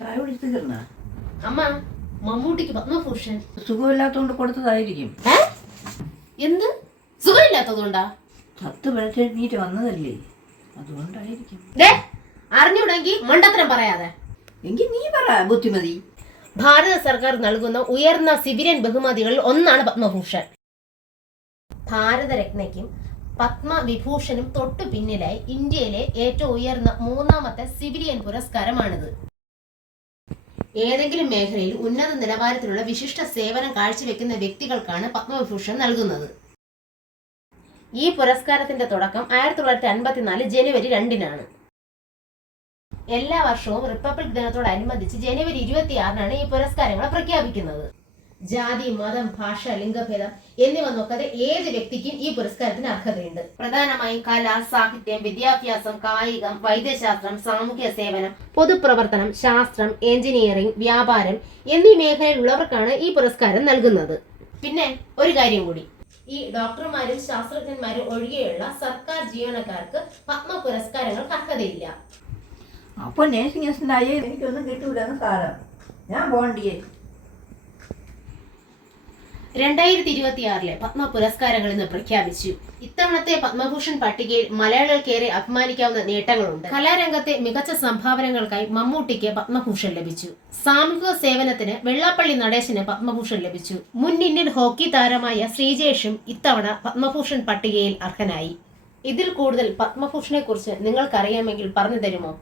ചായ കുടിച്ചു തീർന്ന അമ്മ മമ്മൂട്ടിക്ക് പത്മഭൂഷൺ. സുഖമില്ലാത്തോണ്ട് കൊടുത്തതായിരിക്കും? എന്ത്? സുഖമില്ലാത്തതുകൊണ്ടാ? പത്ത് പിഴച്ചെഴുന്നീറ്റ് വന്നതല്ലേ? അതുകൊണ്ടായിരിക്കും. അറിഞ്ഞൂടെങ്കിൽ മണ്ടത്തരം പറയാതെ. എങ്കിൽ നീ പറ ബുദ്ധിമതി. ഭാരത സർക്കാർ നൽകുന്ന ഉയർന്ന സിവിലിയൻ ബഹുമതികളിൽ ഒന്നാണ് പത്മഭൂഷൺ. ഭാരതരത്നയ്ക്കും പത്മവിഭൂഷനും തൊട്ടു പിന്നിലായി ഇന്ത്യയിലെ ഏറ്റവും ഉയർന്ന മൂന്നാമത്തെ സിവിലിയൻ പുരസ്കാരമാണിത്. ഏതെങ്കിലും മേഖലയിൽ ഉന്നത നിലവാരത്തിലുള്ള വിശിഷ്ട സേവനം കാഴ്ചവെക്കുന്ന വ്യക്തികൾക്കാണ് പത്മവിഭൂഷൺ നൽകുന്നത്. ഈ പുരസ്കാരത്തിന്റെ തുടക്കം ആയിരത്തി തൊള്ളായിരത്തി അൻപത്തിനാല് ജനുവരി രണ്ടിനാണ്. എല്ലാ വർഷവും റിപ്പബ്ലിക് ദിനത്തോടനുബന്ധിച്ച് ജനുവരി ഇരുപത്തിയാറിനാണ് ഈ പുരസ്കാരങ്ങൾ പ്രഖ്യാപിക്കുന്നത്. ജാതി മതം ഭാഷ ലിംഗഭേദം എന്നിവ നോക്കാതെ ഏത് വ്യക്തിക്കും ഈ പുരസ്കാരത്തിന് അർഹതയുണ്ട്. പ്രധാനമായും കല സാഹിത്യം വിദ്യാഭ്യാസം കായികം വൈദ്യശാസ്ത്രം സാമൂഹ്യ സേവനം പൊതുപ്രവർത്തനം ശാസ്ത്രം എഞ്ചിനീയറിംഗ് വ്യാപാരം എന്നീ മേഖലയിലുള്ളവർക്കാണ് ഈ പുരസ്കാരം നൽകുന്നത്. പിന്നെ ഒരു കാര്യം കൂടി. ഈ ഡോക്ടർമാരും ശാസ്ത്രജ്ഞന്മാരും ഒഴികെയുള്ള സർക്കാർ ജീവനക്കാർക്ക് പത്മ പുരസ്കാരങ്ങൾക്ക് അർഹതയില്ല. അപ്പോൾ നേഴ്സിംഗ് അസിസ്റ്റന്റ് ആയേ എനിക്കൊന്നും കിട്ടൂലെന്ന് സാറ് ഞാൻ പോണ്ടിയേ രണ്ടായിരത്തി ഇരുപത്തിയാറിലെ പത്മ പുരസ്കാരങ്ങൾ ഇന്ന് പ്രഖ്യാപിച്ചു. ഇത്തവണത്തെ പത്മഭൂഷൺ പട്ടികയിൽ മലയാളികൾക്കേറെ അഭിമാനിക്കാവുന്ന നേട്ടങ്ങളുണ്ട്. കലാരംഗത്തെ മികച്ച സംഭാവനകൾക്കായി മമ്മൂട്ടിക്ക് പത്മഭൂഷൺ ലഭിച്ചു. സാമൂഹിക സേവനത്തിന് വെള്ളാപ്പള്ളി നടേശന് പത്മഭൂഷൺ ലഭിച്ചു. മുൻ ഇന്ത്യൻ ഹോക്കി താരമായ ശ്രീജേഷും ഇത്തവണ പത്മഭൂഷൺ പട്ടികയിൽ അർഹനായി. ഇതിൽ കൂടുതൽ പത്മഭൂഷണെ കുറിച്ച് നിങ്ങൾക്കറിയാമെങ്കിൽ പറഞ്ഞു തരുമോ?